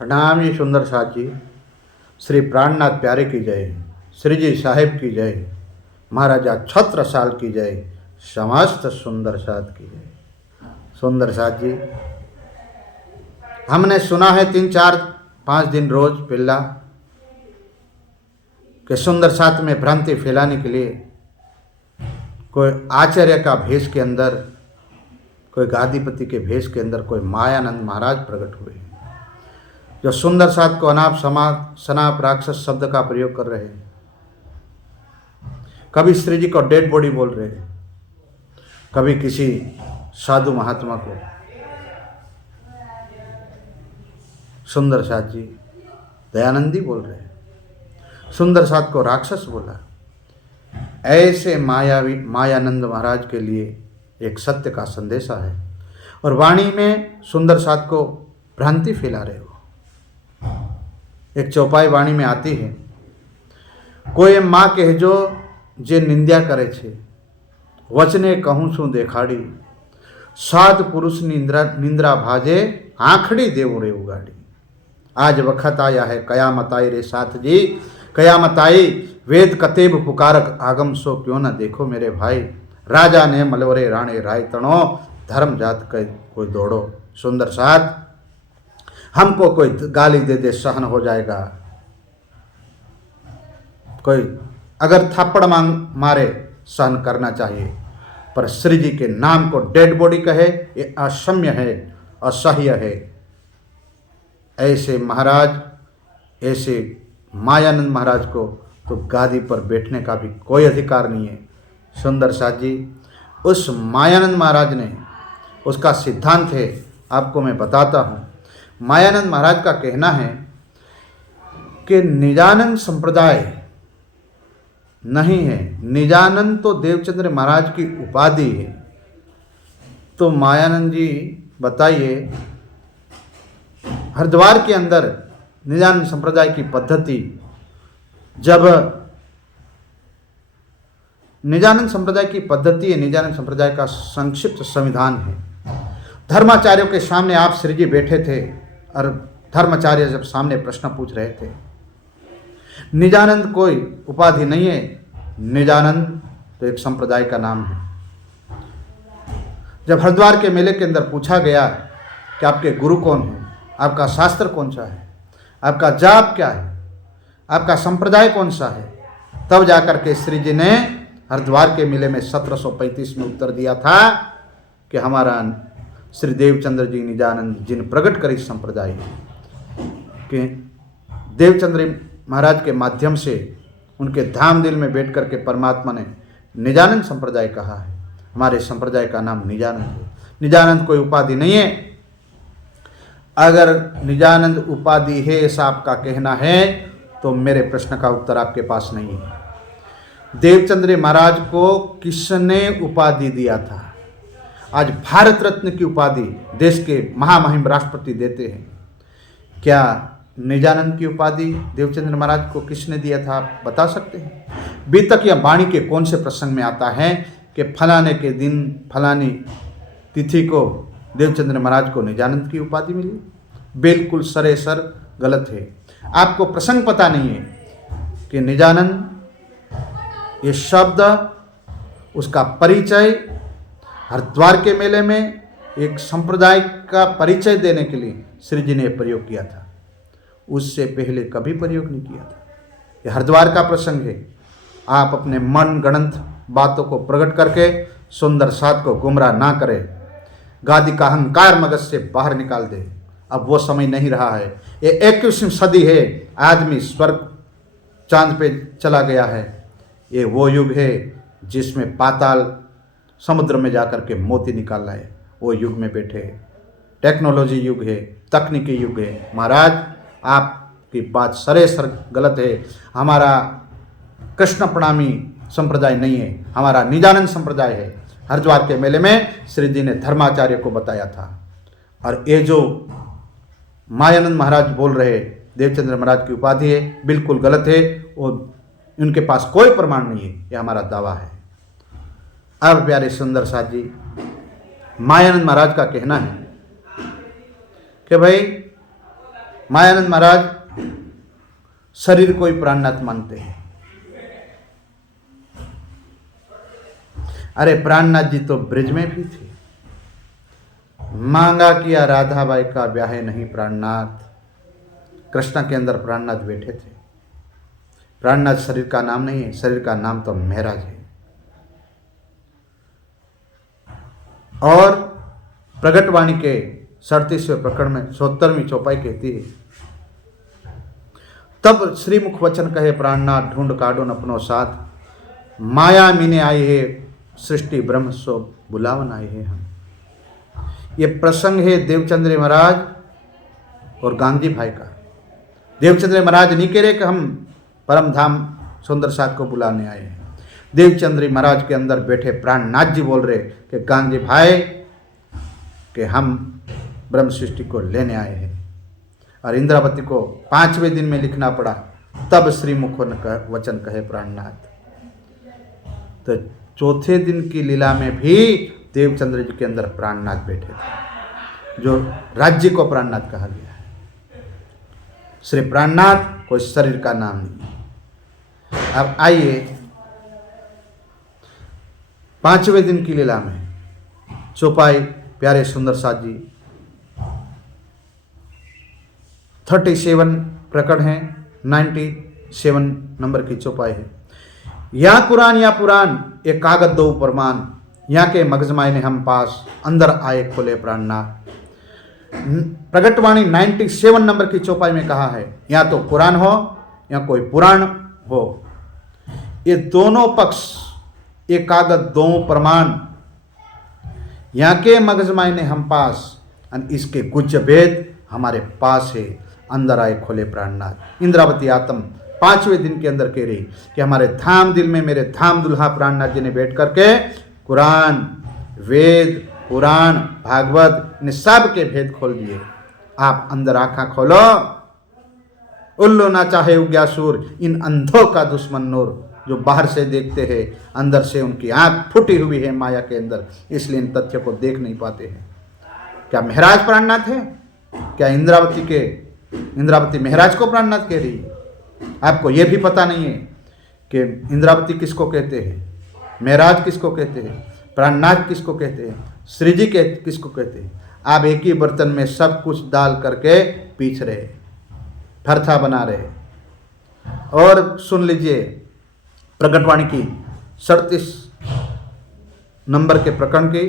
प्रणाम जी सुंदर साथ जी। श्री प्राणनाथ प्यारे की जय, श्री जी साहेब की जय, महाराजा छत्र साल की जय, समस्त सुंदर साथ की जय। सुंदर साथ जी, हमने सुना है 3 4 5 दिन रोज पिल्ला कि सुंदर साथ में भ्रांति फैलाने के लिए कोई आचार्य का भेष के अंदर, कोई गादीपति के भेष के अंदर कोई मायानंद महाराज प्रकट हुए, जो सुंदर साथ को अनाप सनाप राक्षस शब्द का प्रयोग कर रहे हैं। कभी श्री जी को डेड बॉडी बोल रहे हैं, कभी किसी साधु महात्मा को सुंदर साथ जी दयानंदी बोल रहे हैं, सुंदर साथ को राक्षस बोला। ऐसे मायानंद महाराज के लिए एक सत्य का संदेशा है और वाणी में सुंदर साथ को भ्रांति फैला रहे हो। एक चौपाई वाणी में आती है, कोई माँ कहजो जे निंद्या करे छे, वचने कहूँ छू देखाड़ी, साध पुरुष निंद्रा भाजे, आंखड़ी देव रे उगाड़ी। आज वक्त आया है कयामत आई रे साथ जी, कयामत आई, वेद कतेब पुकारक आगम सो क्यों न देखो मेरे भाई। राजा ने मलवरे राणे राय तणो, धर्म जात कोई दौड़ो। सुंदर साथ, हमको कोई गाली दे दे सहन हो जाएगा, कोई अगर थप्पड़ मारे सहन करना चाहिए, पर श्री जी के नाम को डेड बॉडी कहे ये असम्य है, असह्य है। ऐसे महाराज, ऐसे मायानंद महाराज को तो गादी पर बैठने का भी कोई अधिकार नहीं है। सुंदर साथ जी, उस मायानंद महाराज ने, उसका सिद्धांत है, आपको मैं बताता हूँ। मायानंद महाराज का कहना है कि निजानंद संप्रदाय नहीं है, निजानंद तो देवचंद्र महाराज की उपाधि है। तो मायानंद जी बताइए, हरिद्वार के अंदर निजानंद संप्रदाय की पद्धति, जब निजानंद संप्रदाय की पद्धति है, निजानंद संप्रदाय का संक्षिप्त संविधान है। धर्माचार्यों के सामने आप श्री जी बैठे थे और धर्माचार्य जब सामने प्रश्न पूछ रहे थे, निजानंद कोई उपाधि नहीं है, निजानंद तो एक संप्रदाय का नाम है। जब हरिद्वार के मेले के अंदर पूछा गया कि आपके गुरु कौन है, आपका शास्त्र कौन सा है, आपका जाप क्या है, आपका संप्रदाय कौन सा है, तब जाकर के श्री जी ने हरिद्वार के मेले में 1735 में उत्तर दिया था कि हमारा श्री देवचंद्र जी निजानंद जिन प्रकट करी संप्रदाय कि देवचंद्र महाराज के माध्यम से उनके धाम दिल में बैठ करके परमात्मा ने निजानंद संप्रदाय कहा है। हमारे संप्रदाय का नाम निजानंद है। निजानंद कोई उपाधि नहीं है। अगर निजानंद उपाधि है ऐसा आपका कहना है तो मेरे प्रश्न का उत्तर आपके पास नहीं है। देवचंद्र महाराज को किसने उपाधि दिया था? आज भारत रत्न की उपाधि देश के महामहिम राष्ट्रपति देते हैं। क्या निजानंद की उपाधि देवचंद्र महाराज को किसने दिया था, आप बता सकते हैं? बीतक या वाणी के कौन से प्रसंग में आता है कि फलाने के दिन फलानी तिथि को देवचंद्र महाराज को निजानंद की उपाधि मिली? बिल्कुल सरेसर गलत है। आपको प्रसंग पता नहीं है कि निजानंद ये शब्द, उसका परिचय हरिद्वार के मेले में एक संप्रदाय का परिचय देने के लिए श्री जी ने प्रयोग किया था। उससे पहले कभी प्रयोग नहीं किया था। ये हरिद्वार का प्रसंग है। आप अपने मन गणंत बातों को प्रकट करके सुंदर साथ को गुमराह ना करें, गादी का अहंकार मगज से बाहर निकाल दे। अब वो समय नहीं रहा है। ये 21वीं सदी है। आदमी स्वर्ग चांद पे चला गया है। ये वो युग है जिसमें पाताल समुद्र में जाकर के मोती निकाल लाए, वो युग में बैठे। टेक्नोलॉजी युग है, तकनीकी युग है। महाराज, आपकी बात सरेसर गलत है। हमारा कृष्ण प्रणामी संप्रदाय नहीं है, हमारा निजानंद संप्रदाय है। हरिद्वार के मेले में श्री जी ने धर्माचार्य को बताया था। और ये जो मायानंद महाराज बोल रहे देवचंद्र महाराज की उपाधि है, बिल्कुल गलत है। वो उनके पास कोई प्रमाण नहीं है, ये हमारा दावा है। अब प्यारे सुंदर साथ जी, मायानंद महाराज का कहना है कि भाई मायानंद महाराज शरीर को ही प्राणनाथ मानते हैं। अरे प्राणनाथ जी तो ब्रिज में भी थे। मांगा किया राधाबाई का ब्याह नहीं प्राणनाथ। कृष्णा के अंदर प्राणनाथ बैठे थे। प्राणनाथ शरीर का नाम नहीं है, शरीर का नाम तो महराज है। और प्रगटवाणी के 37वें प्रकरण में 74वीं चौपाई कहती है, तब श्रीमुख वचन कहे प्राणनाथ ढूंढ काढो न अपनो साथ, माया मीने आए है सृष्टि ब्रह्म सो बुलावन आए हैं हम। ये प्रसंग है देवचंद्र महाराज और गांधी भाई का। देवचंद्र महाराज नहीं कह रहे कि हम परम धाम सुंदर साथ को बुलाने आए हैं। देवचंद्र महाराज के अंदर बैठे प्राणनाथ जी बोल रहे कि गांधी भाई कि हम ब्रह्म सृष्टि को लेने आए हैं। और इंद्रावती को 5वें दिन में लिखना पड़ा, तब श्रीमुख वचन कहे प्राणनाथ। तो चौथे दिन की लीला में भी देवचंद्र जी के अंदर प्राणनाथ बैठे थे, जो राज्य को प्राणनाथ कहा गया है। श्री प्राणनाथ कोई शरीर का नाम नहीं। अब आइए 5वें दिन की लीला में चौपाई प्यारे सुंदर साथ जी 37 प्रकरण है, 97 नंबर की चौपाई है। या कुरान या पुराण एक कागज दो परमान, यहाँ के मगजमाए ने हम पास अंदर आए खोले प्राणनाथ। प्रगटवाणी 97 नंबर की चौपाई में कहा है, या तो कुरान हो या कोई पुराण हो, ये दोनों पक्ष एक कागज दो प्रमाण, यहाँ के मगजमाए ने हम पास, और इसके कुछ भेद हमारे पास है, अंदर आए खोले प्राणनाथ। इंद्रावती आत्म 5वें दिन के अंदर कह रही कि हमारे धाम दिल में मेरे धाम दुल्हा प्राणनाथ जी ने बैठ करके कुरान, वेद, पुराण, भागवत इन सब के भेद खोल दिए। आप अंदर आंखा खोलो, उल्लू ना चाहे उग्यासुर, इन अंधों का दुश्मन नूर, जो बाहर से देखते हैं अंदर से उनकी आंख फूटी हुई है माया के अंदर, इसलिए इन तथ्य को देख नहीं पाते हैं। क्या महराज प्राणनाथ है? क्या इंद्रावती महराज को प्राणनाथ कह रही है? आपको यह भी पता नहीं है कि इंद्रावती किसको कहते हैं, महराज किसको कहते हैं, प्राणनाथ किसको कहते हैं, श्री जी किसको कहते हैं। आप एक ही बर्तन में सब कुछ डाल करके पीछ रहे, भरथा बना रहे। और सुन लीजिए प्रगटवाणी की 37 नंबर के प्रकरण की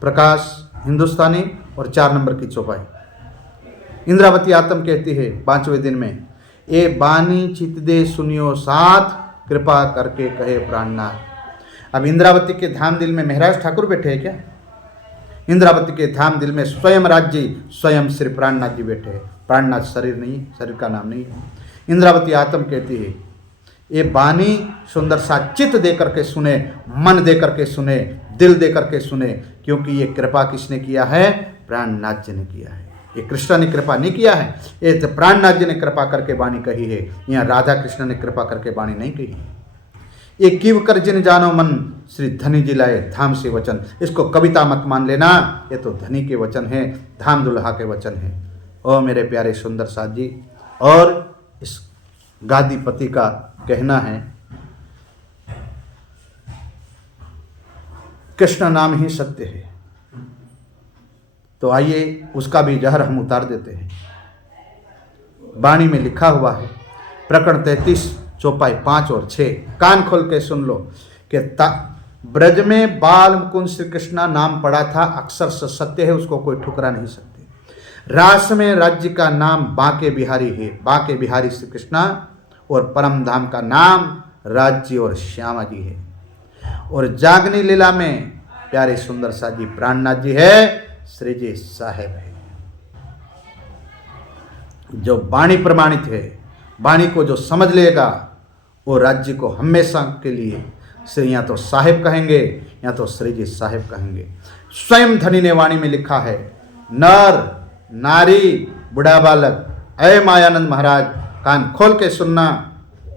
प्रकाश हिंदुस्तानी और 4 नंबर की चौपाई। इंद्रावती आत्म कहती है 5वें दिन में, ए बानी चित दे सुनियो साथ, कृपा करके कहे प्राणनाथ। अब इंद्रावती के धाम दिल में महराज ठाकुर बैठे हैं क्या? इंद्रावती के धाम दिल में स्वयं राज्य स्वयं श्री प्राणनाथ जी बैठे हैं। प्राणनाथ शरीर नहीं, शरीर का नाम नहीं है। इंद्रावती आत्म कहती है, ये बानी सुंदर सा चित्त दे करके सुने, मन दे करके सुने, दिल दे करके सुने, क्योंकि ये कृपा किसने किया है? प्राणनाथ जी ने किया है। ये कृष्ण ने कृपा नहीं किया है, ये तो प्राणनाथ जी ने कृपा करके वाणी कही है। यहाँ राधा कृष्ण ने कृपा करके वाणी नहीं कही है। ये किव कर जिन जानो मन, श्री धनी जी लाए धाम से वचन। इसको कविता मत मान लेना, ये तो धनी के वचन है, धाम दुल्हा के वचन है। ओ मेरे प्यारे सुंदर साथ जी, और इस गादीपति का कहना है कृष्ण नाम ही सत्य है। तो आइए उसका भी जहर हम उतार देते हैं। वाणी में लिखा हुआ है, प्रकरण 33 चौपाई 5 और 6, कान खोल के सुन लो कि ब्रज में बाल मुकुंद श्री कृष्णा नाम पड़ा था, अक्षर सत्य है, उसको कोई ठुकरा नहीं सकते। रास में राज्य का नाम बांके बिहारी है, बांके बिहारी श्री कृष्णा, और परम धाम का नाम राज्य और श्यामा जी है। और जागनी लीला में प्यारे सुंदर सा जी प्राणनाथ जी है, श्री जी साहेब है। जो वाणी प्रमाणित है, वाणी को जो समझ लेगा वो राज्य को हमेशा के लिए श्री या तो साहेब कहेंगे या तो श्री जी साहेब कहेंगे। स्वयं धनी ने वाणी में लिखा है, नर नारी बुढ़ा बालक, अय मायानंद महाराज कान खोल के सुनना,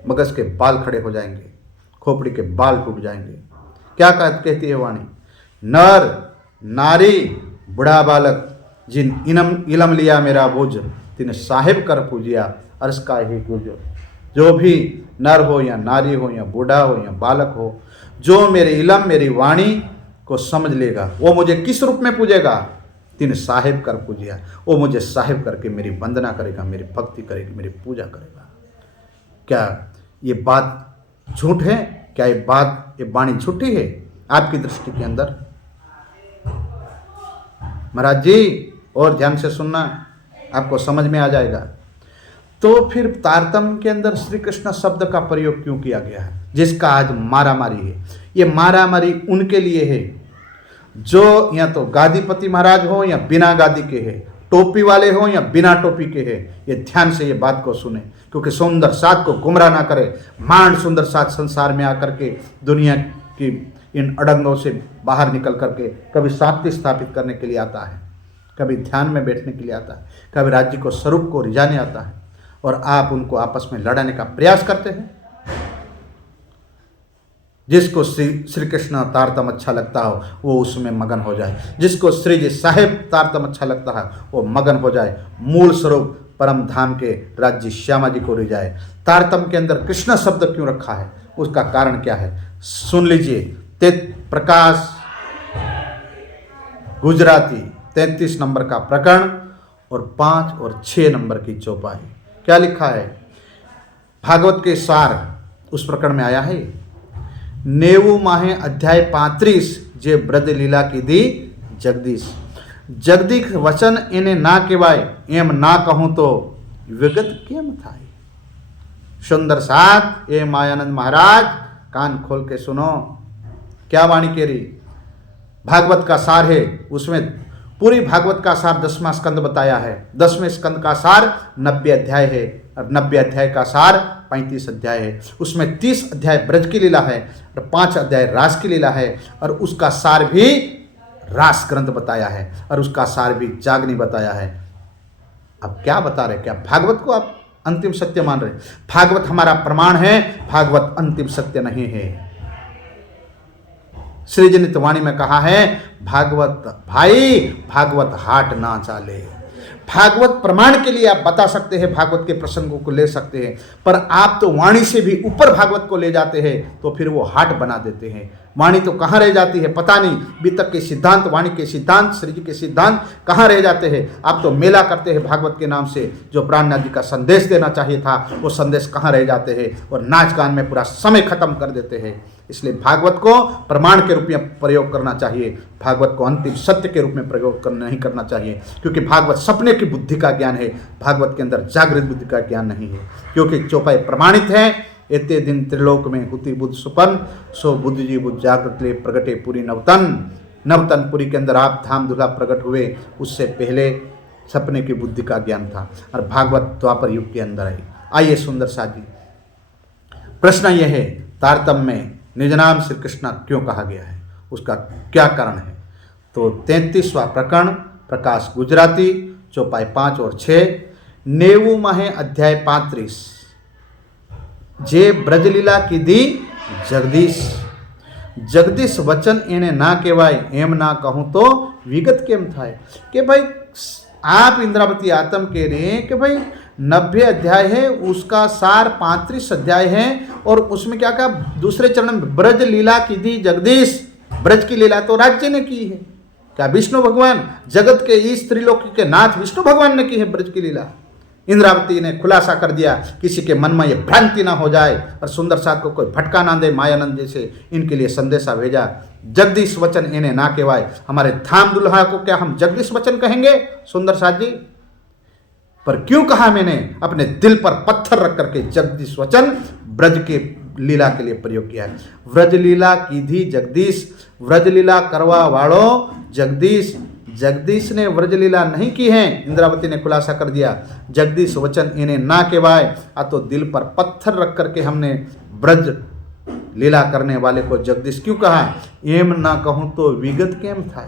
मगज के बाल खड़े हो जाएंगे, खोपड़ी के बाल टूट जाएंगे। क्या कहती है वाणी? नर नारी बुढ़ा बालक जिन इलम लिया मेरा बोझ, तिन साहिब कर पूजिया अर्श का ही गुजर। जो भी नर हो या नारी हो या बूढ़ा हो या बालक हो, जो मेरे इलम मेरी वाणी को समझ लेगा, वो मुझे किस रूप में पूजेगा? तिन साहिब कर पूजिया, वो मुझे साहिब करके मेरी वंदना करेगा, मेरी भक्ति करेगी, मेरी पूजा करेगा। क्या ये बात झूठ है? क्या ये वाणी झूठी है आपकी दृष्टि के अंदर? महाराज जी और ध्यान से सुनना, आपको समझ में आ जाएगा। तो फिर तारतम्य के अंदर श्री कृष्ण शब्द का प्रयोग क्यों किया गया है, जिसका आज मारामारी है? ये मारामारी उनके लिए है जो या तो गादीपति महाराज हो या बिना गादी के है, टोपी वाले हो या बिना टोपी के है। ये ध्यान से ये बात को सुने, क्योंकि सुंदर साथ को गुमराह ना करे। मान सुंदर साथ संसार में आकर के दुनिया की इन अड़ंगों से बाहर निकल करके कभी शांति स्थापित करने के लिए आता है, कभी ध्यान में बैठने के लिए आता है, कभी राज्य को स्वरूप को रिझाने आता है, और आप उनको आपस में लड़ाने का प्रयास करते हैं। जिसको श्री कृष्ण तारतम अच्छा लगता हो वो उसमें मगन हो जाए, जिसको श्री जी साहेब तारतम अच्छा लगता है वो मगन हो जाए, मूल स्वरूप परम धाम के राज्य श्यामा जी को रिझाए। तारतम के अंदर कृष्ण शब्द क्यों रखा है, उसका कारण क्या है सुन लीजिए। प्रकाश गुजराती 33 नंबर का प्रकरण और 5 और 6 नंबर की चौपाई, क्या लिखा है? भागवत के सार उस प्रकरण में आया है। 90 माहे अध्याय 35 जे ब्रज लीला की दी जगदीश। जगदीश वचन इन्हें ना केवाय एम ना कहूं तो विगत केम था। सुंदर साथ ए मायानंद महाराज कान खोल के सुनो, क्या वाणी कह रही? भागवत का सार है, उसमें पूरी भागवत का सार 10वां स्कंद बताया है। 10वें स्कंद का सार 90 अध्याय है और 90 अध्याय का सार 35 अध्याय है। उसमें 30 अध्याय ब्रज की लीला है और 5 अध्याय रास की लीला है, और उसका सार भी रास ग्रंथ बताया है और उसका सार भी जागनी बताया है। अब क्या बता रहे? क्या भागवत को आप अंतिम सत्य मान रहे? भागवत हमारा प्रमाण है, भागवत अंतिम सत्य नहीं है। श्री जी ने तो वाणी में कहा है, भागवत भाई भागवत हाट ना चाले। भागवत प्रमाण के लिए आप बता सकते हैं, भागवत के प्रसंगों को ले सकते हैं, पर आप तो वाणी से भी ऊपर भागवत को ले जाते हैं, तो फिर वो हाट बना देते हैं। वाणी तो कहाँ रह जाती है पता नहीं। बीतक के सिद्धांत, वाणी के सिद्धांत, श्री जी के सिद्धांत कहाँ रह जाते हैं? आप तो मेला करते हैं भागवत के नाम से, जो प्राणनाथ जी का संदेश देना चाहिए था वो संदेश कहाँ रह जाते हैं, और नाच गान में पूरा समय खत्म कर देते हैं। इसलिए भागवत को प्रमाण के रूप में प्रयोग करना चाहिए, भागवत को अंतिम सत्य के रूप में प्रयोग नहीं करना चाहिए, क्योंकि भागवत सपने की बुद्धि का ज्ञान है, भागवत के अंदर जागृत बुद्धि का ज्ञान नहीं है। क्योंकि चौपाई प्रमाणित है, एते दिन त्रिलोक में हुति बुद्ध सुपन सो बुद्ध जी बुद्ध जागृत ले प्रगटे पूरी नवतन। नवतनपुरी के अंदर आप धाम धुला प्रकट हुए, उससे पहले सपने की बुद्धि का ज्ञान था, और भागवत द्वापर युग के अंदर आई। आइए सुंदर साथ जी, प्रश्न यह है, तारतम्य में निज नाम श्री कृष्ण क्यों कहा गया है, उसका क्या कारण है? तो 33वां प्रकरण प्रकाश गुजराती चौपाई 5 और 6, 90 माहे अध्याय 35 जे ब्रजलीला की दी जगदीश। जगदीश वचन इन्हें ना केवाय एम ना कहूँ तो विगत केम था। कि भाई आप इंद्रावती आत्म कह रहे हैं कि भाई 90 अध्याय है, उसका सार 35 अध्याय है, और उसमें क्या कहा दूसरे चरण में ब्रज लीला की दी जगदीश। ब्रज की लीला तो राज्य ने की है, क्या विष्णु भगवान जगत के इस त्रिलोकी के नाथ विष्णु भगवान ने की है ब्रज की लीला। इंद्रावती ने खुलासा कर दिया, किसी के मन में ये भ्रांति ना हो जाए और सुंदर साथ को कोई भटका ना दे, मायानंद जैसे इनके लिए संदेशा भेजा। जगदीश वचन इन्हें ना केवाय, हमारे धाम दुल्हा को क्या हम जगदीश वचन कहेंगे सुंदर साथ जी? पर क्यों कहा मैंने? अपने दिल पर पत्थर रख करके जगदीश वचन ब्रज के लीला के लिए प्रयोग किया है। व्रज लीला की धी जगदीश, व्रज लीला करवा वालो जगदीश। जगदीश ने व्रज लीला नहीं की है, इंद्रावती ने खुलासा कर दिया। जगदीश वचन इन्हें ना केवाय, आ तो दिल पर पत्थर रख करके हमने ब्रज लीला करने वाले को जगदीश क्यों कहा? एम ना कहूँ तो विगत केम था।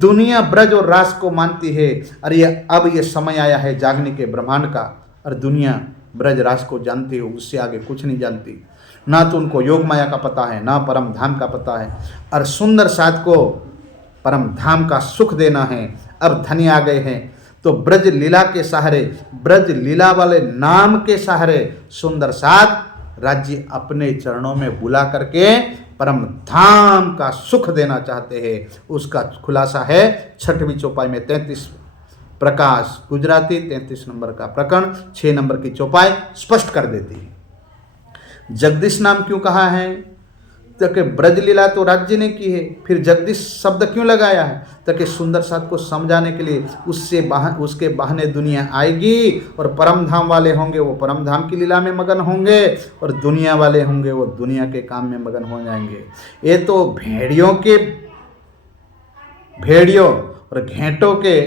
दुनिया ब्रज और रास को मानती है, और ये अब ये समय आया है जागने के ब्रह्मांड का, और दुनिया ब्रज रास को जानती है, उससे आगे कुछ नहीं जानती। ना तो उनको योग माया का पता है, ना परम धाम का पता है, और सुंदर साथ को परम धाम का सुख देना है। अब धनी आ गए हैं, तो ब्रज लीला के सहारे, ब्रज लीला वाले नाम के सहारे सुंदर साथ राज्य अपने चरणों में बुला करके परम धाम का सुख देना चाहते हैं। उसका खुलासा है 6वीं चौपाई में 33 प्रकाश गुजराती 33 नंबर का प्रकरण 6 नंबर की चौपाई स्पष्ट कर देती है। जगदीश नाम क्यों कहा है? ताकि ब्रज लीला तो राज्य ने की है, फिर जगदीश शब्द क्यों लगाया है? ताकि सुंदर साथ को समझाने के लिए उसके बहाने दुनिया आएगी और परम धाम वाले होंगे वो परम धाम की लीला में मगन होंगे और दुनिया वाले होंगे वो दुनिया के काम में मगन हो जाएंगे। ये तो भेड़ियों और घेंटों के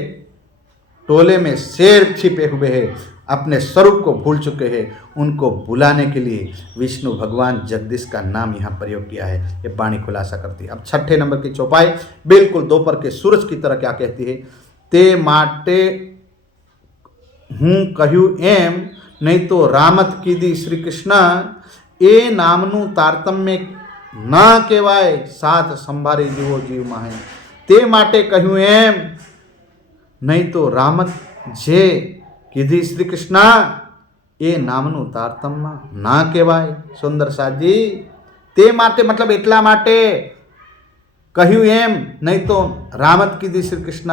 टोले में शेर छिपे हुए हैं, अपने स्वरूप को भूल चुके हैं। उनको बुलाने के लिए विष्णु भगवान जगदीश का नाम यहाँ प्रयोग किया है। ये वाणी खुलासा करती है। अब 6ठे नंबर की चौपाई बिल्कुल दोपहर के सूरज की तरह क्या कहती है? ते माटे हूँ कहू एम नहीं तो रामत कीदी श्री कृष्ण ए नामनु तारतम्य ना केवाय साथ संभारे जीवो जीव माहे। ते माटे कहू एम नहीं तो रामत जे कीधी श्री कृष्णा ए नामनु तारतम्य ना केवाय। सुंदर साथ जी ते माटे मतलब એટલા માટે કહ્યું એમ, નહીં તો રામત કીધી શ્રી કૃષ્ણ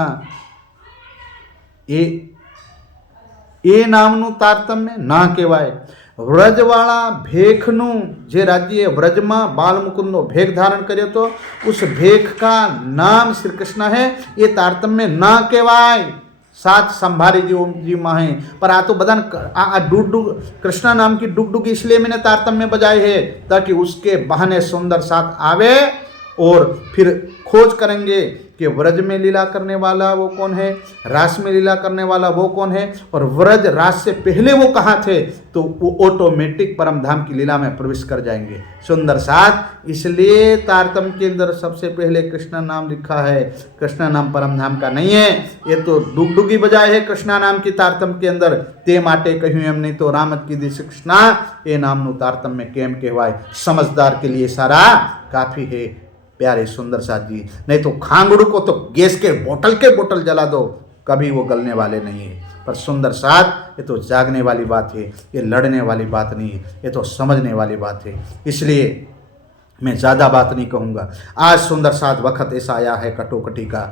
એ નામનું તારતમ્ય ના કહેવાય। વ્રજવાળા ભેખનું જે રાજ્ય વ્રજમાં બાલમુકુંદનો ભેખ धारण કર્યો હતો उस भेख का नाम श्री कृष्ण है, ये तारतम्य ना कહેવાય। साथ संभारी जीव माहे। पर आ तो बदन डुग कृष्णा नाम की डुग इसलिए मैंने तारतम्य बजाए है ताकि उसके बहाने सुंदर साथ आवे और फिर खोज करेंगे कि व्रज में लीला करने वाला वो कौन है, रास में लीला करने वाला वो कौन है, और व्रज रास से पहले वो कहाँ थे, तो वो ऑटोमेटिक परम धाम की लीला में प्रवेश कर जाएंगे। सुंदर साथ इसलिए तारतम्य के अंदर सबसे पहले कृष्णा नाम लिखा है। कृष्णा नाम परम धाम का नहीं है, ये तो डुगडुगी बजाय है कृष्णा नाम की तारतम्य के अंदर। ते माटे कहूँ एम नहीं तो रामत की दिश कृष्णा ये नामनु तारतम्य केम कहवाय। समझदार के लिए सारा काफी है प्यारे सुंदर साथ जी। नहीं तो खांगड़ू को तो गैस के बोतल जला दो, कभी वो गलने वाले नहीं है। पर सुंदर साथ ये तो जागने वाली बात है, ये लड़ने वाली बात नहीं है, ये तो समझने वाली बात है। इसलिए मैं ज़्यादा बात नहीं कहूँगा। आज सुंदर साथ वक्त ऐसा आया है कटोकटी का,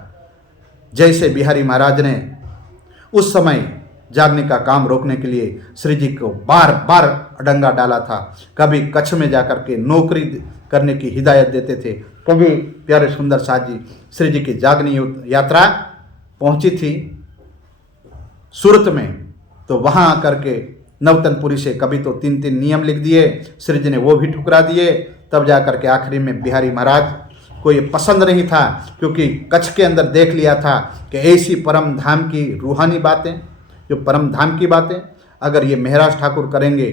जैसे बिहारी महाराज ने उस समय जागने का काम रोकने के लिए श्री जी को बार बार अडंगा डाला था। कभी कच्छ में जाकर के नौकरी करने की हिदायत देते थे, कभी प्यारे सुंदर साथ जी श्री जी की जागनी यात्रा पहुंची थी सूरत में, तो वहां आकर के नवतनपुरी से कभी तो 3 नियम लिख दिए, श्री जी ने वो भी ठुकरा दिए। तब जाकर के आखिरी में बिहारी महाराज को ये पसंद नहीं था, क्योंकि कच्छ के अंदर देख लिया था कि ऐसी परम धाम की रूहानी बातें, जो परम धाम की बातें अगर ये महाराज ठाकुर करेंगे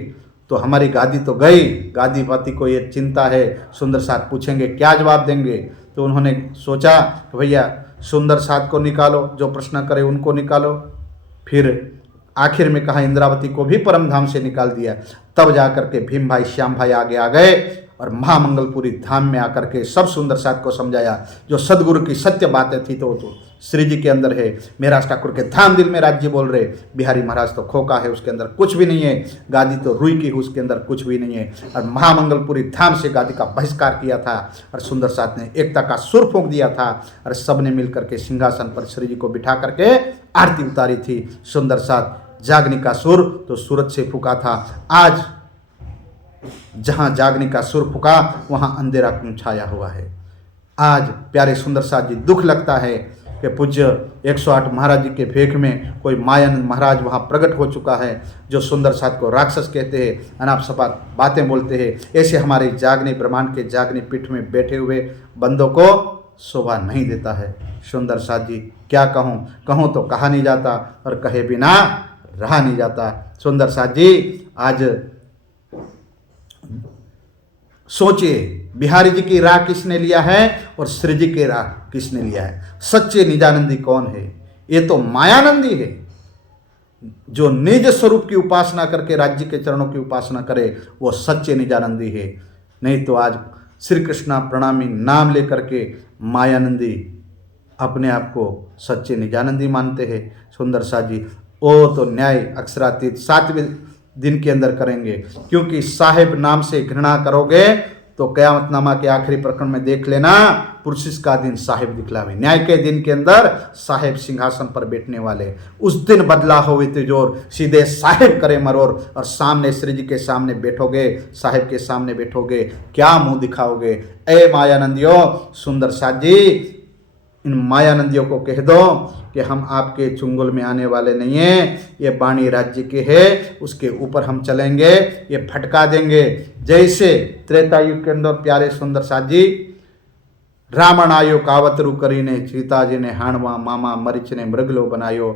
तो हमारी गादी तो गई। गादीपति को ये चिंता है, सुंदर साथ पूछेंगे क्या जवाब देंगे। तो उन्होंने सोचा कि भैया सुंदर साथ को निकालो, जो प्रश्न करे उनको निकालो। फिर आखिर में कहा इंद्रावती को भी परम धाम से निकाल दिया। तब जाकर के भीम भाई श्याम भाई आगे आ गए और महामंगलपुरी धाम में आकर के सब सुंदर साथ को समझाया। जो सदगुरु की सत्य बातें थी तो श्री जी के अंदर है। मेरा ठाकुर के धाम दिल में राज्य बोल रहे, बिहारी महाराज तो खोखा है, उसके अंदर कुछ भी नहीं है। गादी तो रुई की, उसके अंदर कुछ भी नहीं है। और महामंगलपुरी धाम से गादी का बहिष्कार किया था और सुंदर साथ ने एकता का सुर फूंक दिया था और सब ने मिलकर के सिंहासन पर श्री जी को बिठा करके आरती उतारी थी। सुंदर साथ जागने का सुर तो सूरत से फूका था। आज जहां जागने का सुर फूका वहां अंधेरा क्यों छाया हुआ है। आज प्यारे सुंदर साथ जी दुख लगता है कि पूज्य 108 महाराज जी के भेख में कोई मायानंद महाराज वहाँ प्रकट हो चुका है, जो सुंदर साथ को राक्षस कहते हैं, अनाप शपात बातें बोलते हैं। ऐसे हमारे जागने ब्रह्मांड के जागने पीठ में बैठे हुए बंदों को शोभा नहीं देता है। सुंदर साथ जी क्या कहूँ तो कहा नहीं जाता और कहे बिना रहा नहीं जाता। सुंदर साथ जी आज सोचिए, बिहारी जी की राह किसने लिया है और श्री जी की राह किसने लिया है। सच्चे निजानंदी कौन है? ये तो मायानंदी है, जो निज स्वरूप की उपासना करके राज्य के चरणों की उपासना करे वो सच्चे निजानंदी है। नहीं तो आज श्री कृष्णा प्रणामी नाम लेकर के मायानंदी अपने आप को सच्चे निजानंदी मानते हैं सुंदर साथ जी, वो तो न्याय अक्षरातीत 7वें दिन के अंदर करेंगे, क्योंकि साहिब नाम से घृणा करोगे तो कयामतनामा के आखिरी प्रकरण में देख लेना, पुरसिस का दिन साहिब दिखलावे। न्याय के दिन के अंदर साहिब सिंहासन पर बैठने वाले, उस दिन बदला होवे तिजोर, सीधे साहिब करे मरोर, और सामने श्री जी के सामने बैठोगे, साहिब के सामने बैठोगे, क्या मुंह दिखाओगे? ए मायानंदियों, सुंदर साथ जी, इन मायानंदियों को कह दो कि हम आपके चुंगल में आने वाले नहीं हैं, ये बाणी राज्य के है, उसके ऊपर हम चलेंगे, ये फटका देंगे। जैसे त्रेता युग के अंदर प्यारे सुंदर साथ जी, रावण आयो कावतरू करीने, सीताजी ने हाणवा मामा मरीच ने मृगलो बनायो।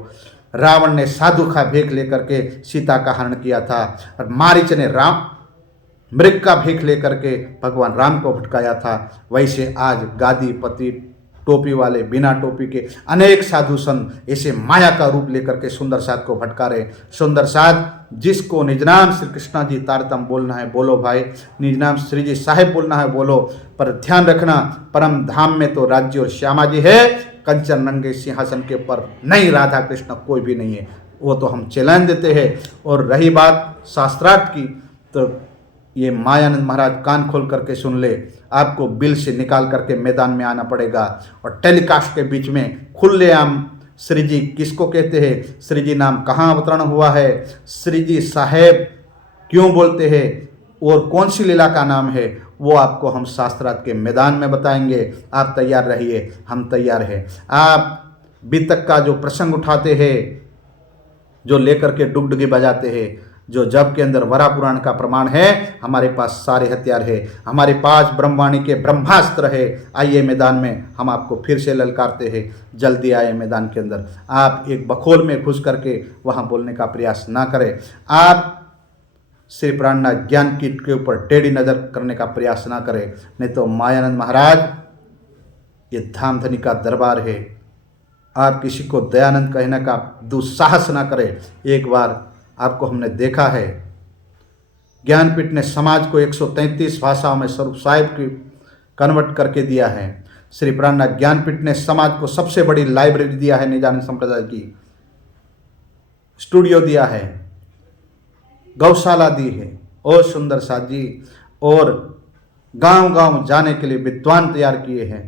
रावण ने साधु का भेख लेकर के सीता का हरण किया था, और मारीच ने मृग का भेख लेकर के भगवान राम को भटकाया था। वैसे आज गादी पति टोपी वाले, बिना टोपी के अनेक साधु संत ऐसे माया का रूप लेकर के सुंदर साथ को भटका रहे। सुंदर साथ, जिसको निज नाम श्री कृष्णा जी तारतम बोलना है बोलो भाई, निज नाम श्री जी साहिब बोलना है बोलो, पर ध्यान रखना परम धाम में तो राज्य और श्यामा जी है, कंचन रंगे सिंहासन के ऊपर नहीं राधा कृष्ण कोई भी नहीं है, वो तो हम चैलेंज देते हैं। और रही बात शास्त्रार्थ की, तो ये मायानंद महाराज कान खोल करके सुन ले, आपको बिल से निकाल करके मैदान में आना पड़ेगा, और टेलीकास्ट के बीच में खुलेआम श्री जी किसको कहते हैं, श्री जी नाम कहाँ अवतरण हुआ है, श्री जी साहेब क्यों बोलते हैं, और कौन सी लीला का नाम है, वो आपको हम शास्त्रार्थ के मैदान में बताएंगे। आप तैयार रहिए, हम तैयार हैं। आप बीतक का जो प्रसंग उठाते हैं, जो लेकर के डुगडुगी बजाते हैं, जो जब के अंदर वरा पुराण का प्रमाण है, हमारे पास सारे हथियार है, हमारे पास ब्रह्मवाणी के ब्रह्मास्त्र है। आइए मैदान में, हम आपको फिर से ललकारते हैं, जल्दी आए मैदान के अंदर। आप एक बखोल में घुस करके वहाँ बोलने का प्रयास ना करें, आप श्री प्राणनाथ ज्ञान कीट के ऊपर टेढ़ी नज़र करने का प्रयास ना करें, नहीं तो मायानंद महाराज ये धामधनी का दरबार है, आप किसी को दयानंद कहने का दुस्साहस ना करें। एक बार आपको हमने देखा है, ज्ञानपीठ ने समाज को 133 भाषाओं में स्वरूप साहिब की कन्वर्ट करके दिया है। श्री प्राणनाथ ज्ञानपीठ ने समाज को सबसे बड़ी लाइब्रेरी दिया है, निजानंद संप्रदाय की स्टूडियो दिया है, गौशाला दी है, और सुंदर साथ जी, और गांव-गांव जाने के लिए विद्वान तैयार किए हैं,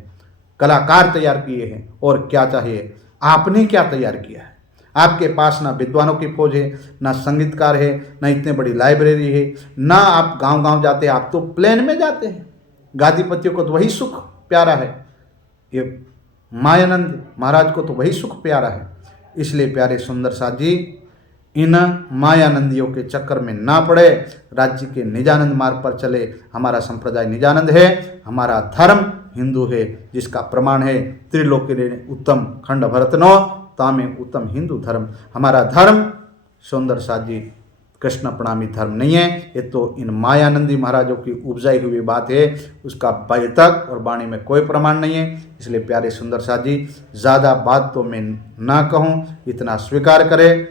कलाकार तैयार किए हैं, और क्या चाहिए? आपने क्या तैयार किया है? आपके पास ना विद्वानों की फौज है, ना संगीतकार है, ना इतने बड़ी लाइब्रेरी है, ना आप गांव-गांव जाते हैं, आप तो प्लेन में जाते हैं। गादीपतियों को तो वही सुख प्यारा है, ये मायानंद महाराज को तो वही सुख प्यारा है। इसलिए प्यारे सुंदर साथ जी, इन मायानंदियों के चक्कर में ना पड़े, राज्य के निजानंद मार्ग पर चले। हमारा संप्रदाय निजानंद है, हमारा धर्म हिंदू है, जिसका प्रमाण है त्रिलोकी उत्तम खंड भरतनो तामे उत्तम हिंदू धर्म। हमारा धर्म सुंदर साथ जी कृष्ण प्रणामी धर्म नहीं है, ये तो इन मायानंदी महाराजों की उपजाई हुई बात है, उसका बैतक और वाणी में कोई प्रमाण नहीं है। इसलिए प्यारे सुंदर साथ जी, ज़्यादा बात तो मैं ना कहूँ, इतना स्वीकार करें।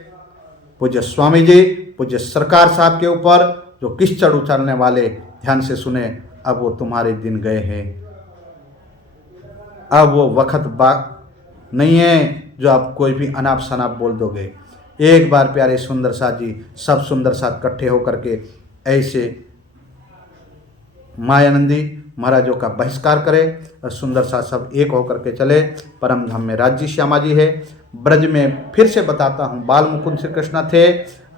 पूज्य स्वामी जी, पूज्य सरकार साहब के ऊपर जो किस्चड़ उछालने वाले, ध्यान से सुने, अब वो तुम्हारे दिन गए हैं, अब वो वक्त बात नहीं है जो आप कोई भी अनाप शनाप बोल दोगे। एक बार प्यारे सुंदर साथ जी, सब सुंदर साथ इकट्ठे होकर के ऐसे मायानंदी महाराजों का बहिष्कार करें, और सुंदर साथ सब एक होकर के चले। परम धाम में राज्य श्यामा जी है, ब्रज में फिर से बताता हूँ बाल मुकुंद श्री कृष्ण थे,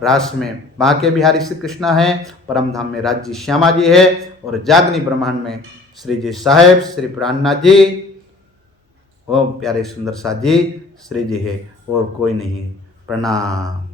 रास में बांके बिहारी श्री कृष्ण हैं, परम धाम में राज्य श्यामा जी है, और जागनी ब्रह्मांड में श्री जी साहेब श्री प्राणनाथ जी, ओम प्यारे सुंदर साथ जी श्री जी है, और कोई नहीं। प्रणाम।